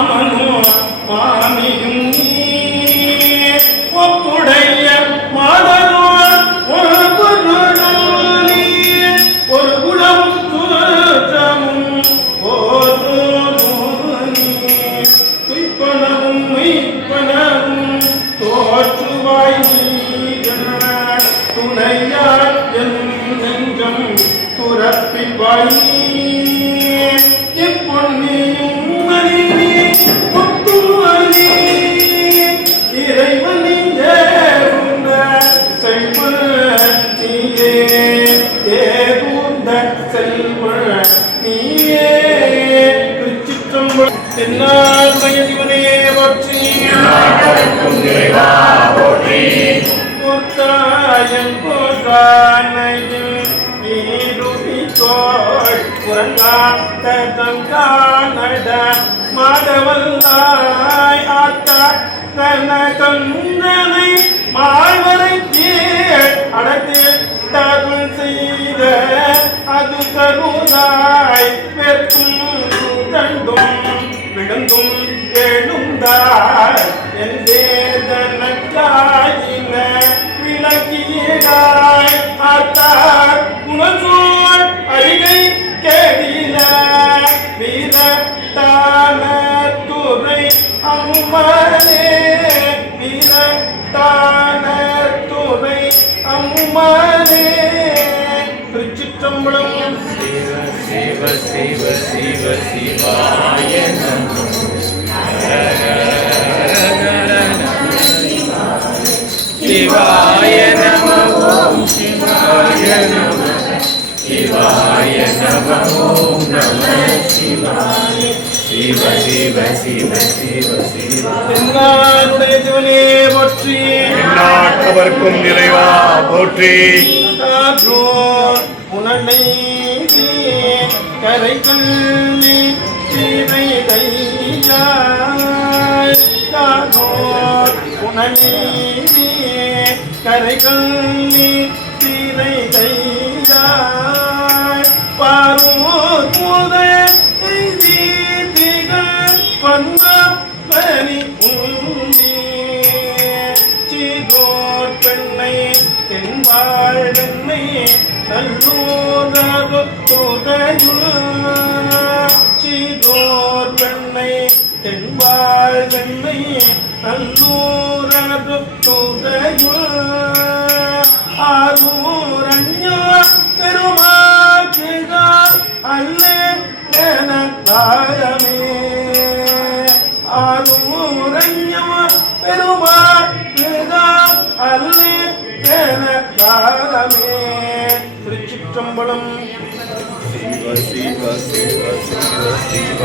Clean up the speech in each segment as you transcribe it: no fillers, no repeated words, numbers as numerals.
மாமனோ மாமியும் நீ ஒப்புடைய மாதனோ ஒரு குருநூலி ஒரு குணம் சுற்றமும் ஒரு நூலி துய்ப்பனவும் மெய்ப்பனவும் தோற்றுவாய் துணையார் என் நெஞ்சம் துறப்பிப்பாய் எப்பொன்னியும் மணினி முத்துமணி இறைவனின் ஏறுந்த செல்வ நீயே ஏறுந்த செல்வ நீயே திருச்சிற்றம்பலம் தென்னார் மயதிவனே போற்றி முத்தாயன் போற்றானையில் நீருமித்தோள் புறங்காத்த தங்கானட மாதவல்லாய் ஆத்தா தன கந்தனை மாழ்வரை கீழ் அடத்து தருள் செய்த அது கருதாய் பெற்றும் தண்டும் விழுந்தும் எழுந்தாய் என் வேதனக்காயின விளக்கியதாய் ஆத்தார் குணசூழ் அருகை கேடில வீரத்தான துறை அம்மானே வீரத்தான துறை அம்மானே திருச்சிற்றம்பலம் சிவ சிவ சிவ சிவாய நமோ சிவாய நமோ சிவாய நமோ சிவாய நமோ நமோ சிவாய சிவ சிவ சிவ சிவ சிவ தென்னாருடைய சிவனே போற்றி நாட்டவர்க்கும் நிறைவா போற்றி உணனை கரை கள்ளி தீரை தையாய் உணனை கரை கள்ளி தீரை தையாய் பாரூர் முதல் பன்மணி உந்தி சீதோர் பெண்ணை தென்பாள் வெண்ணை நல்லூர் துதையுள் சீதோர் பெண்ணை தென்பாள் வெண்ணை நல்லூர் துதையுள் ஆரூரண்யா பெருமாள் அல்லே என தாயமே ஆரூரண்யம் பெருமாள் அல்லே என தாயமே திருச்சிற்றம்பலம் சிவ சிவ சிவ சிவ சிவ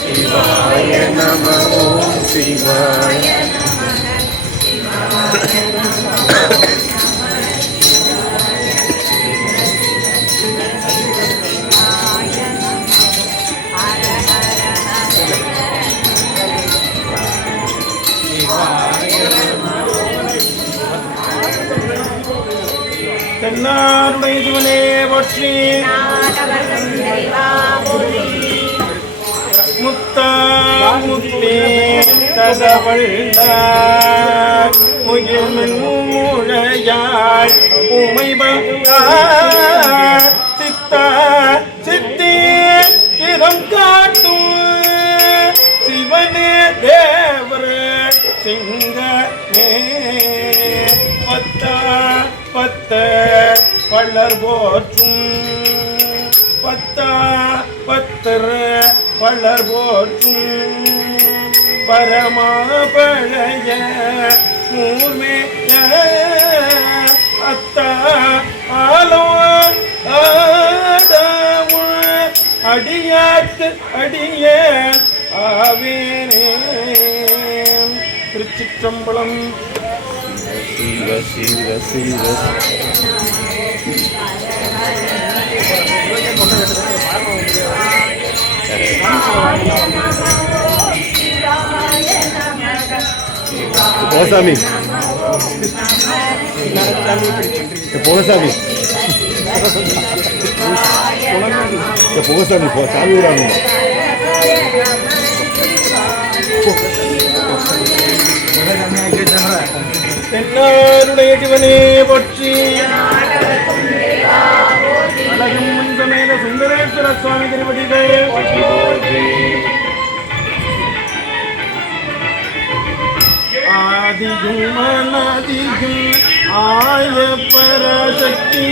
சிவாய நமோ சிவாய தென்னாருடைய சிவனே போற்றி முத்தா முத்தே கதவள்ள முகில்மின் முழையாள் உமைபங்கா சித்தா சித்தி திறம் காட்டும் சிவனே தேவரே சிங்கமே பத்தா பத்த பள்ளர் போற்றும் பத்தா பத்தர் பள்ளர் போற்றும் பரமா பழைய மூர்மேய அத்தா ஆலோ அடியாத்து அடிய ஆவேனே திருச்சிற்றம்பலம் சிவ சிவ சிவ போசாமி போசாமி 보고서는 자유라는 거. தென்னாருடைய சிவனே போற்றி. அழகும் மந்தமேத சுந்தரேஸ்வர சுவாமி திருவடிகள் ஆதியும் அநாதியும் ஆய பரசக்தி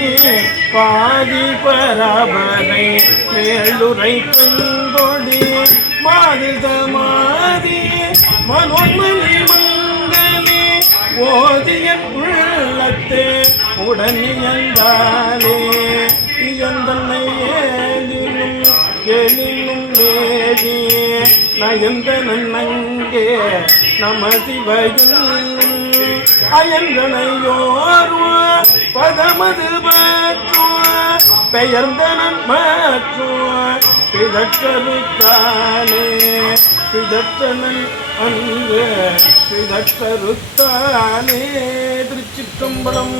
பாதி பராபரை மேலுரை பெண்கொடி மாது சமாதி மனோன்மணி மங்களே ஓதிய உள்ளத்தே உடனியந்தாலே இயந்தன்னை ஏதினும் எனினும் ஏதி நயந்த நன்னங்கே நம சிவயும் அயந்தனையோர்வ பதமது மாற்றுவ பெயர்ந்தனன் மாற்றுவ பிதற்றருத்தாலே பிதற்றனன் அன்று பிதற்றருத்தாலே. திருச்சிற்றம்பலம்.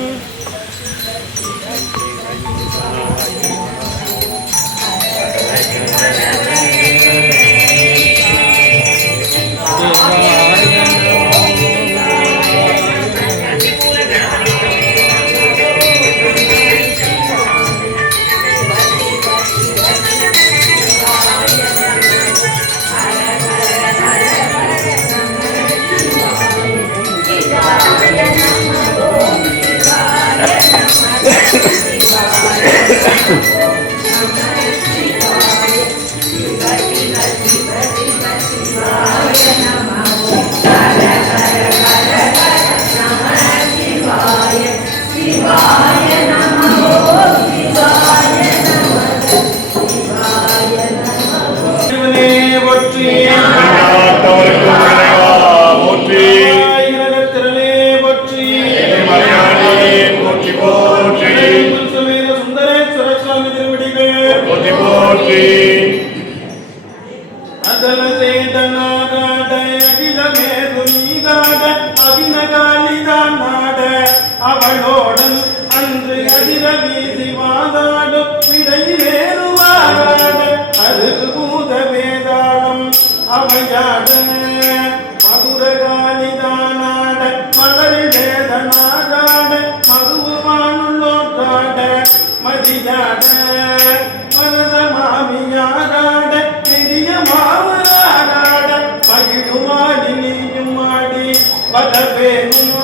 அவளோடன் அன்று அதிர வீசி வாதாடும் இடையிலேறுவாராட அருகு பூத வேதாளம் அவையாட மதுரகாலிதானாட மலரில் வேதனாடாட மதுவானுள்ளோட்டாட மதியாட மருத மாமியாராட பெரிய மாமனாராட மகிழுமாடி நீயும் ஆடி பதவேனும்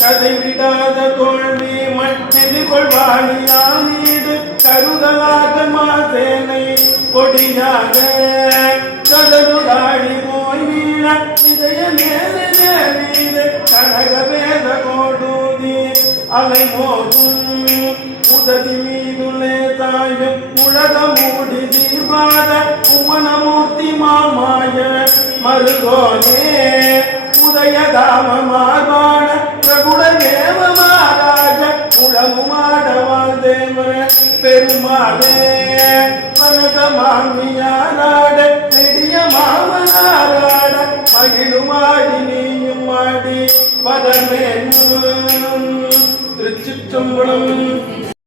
கதை விடாத தோல்வி மட்டிது கொள்வாணியானீது கருதலாக மாசேனை கொடியாக கதருதாடி போய் மீன விஜய நேரிது கனக வேத கோடூதி அலை மோதும் உதவி மீதுலே தாயும் உலக மூடி தீர்வாத உமனமூர்த்தி மாமாய மருகோனே உதயதாம மார்பான பிரபுட தேவ மகாராஜ உளமுமாட வாழ்தேவர பெருமாளே மனத மாமியாராட நெடிய மாமனாராட மகிழுமாடி நீயும் ஆடி பதமேனும். திருச்சிற்றம்பலம்.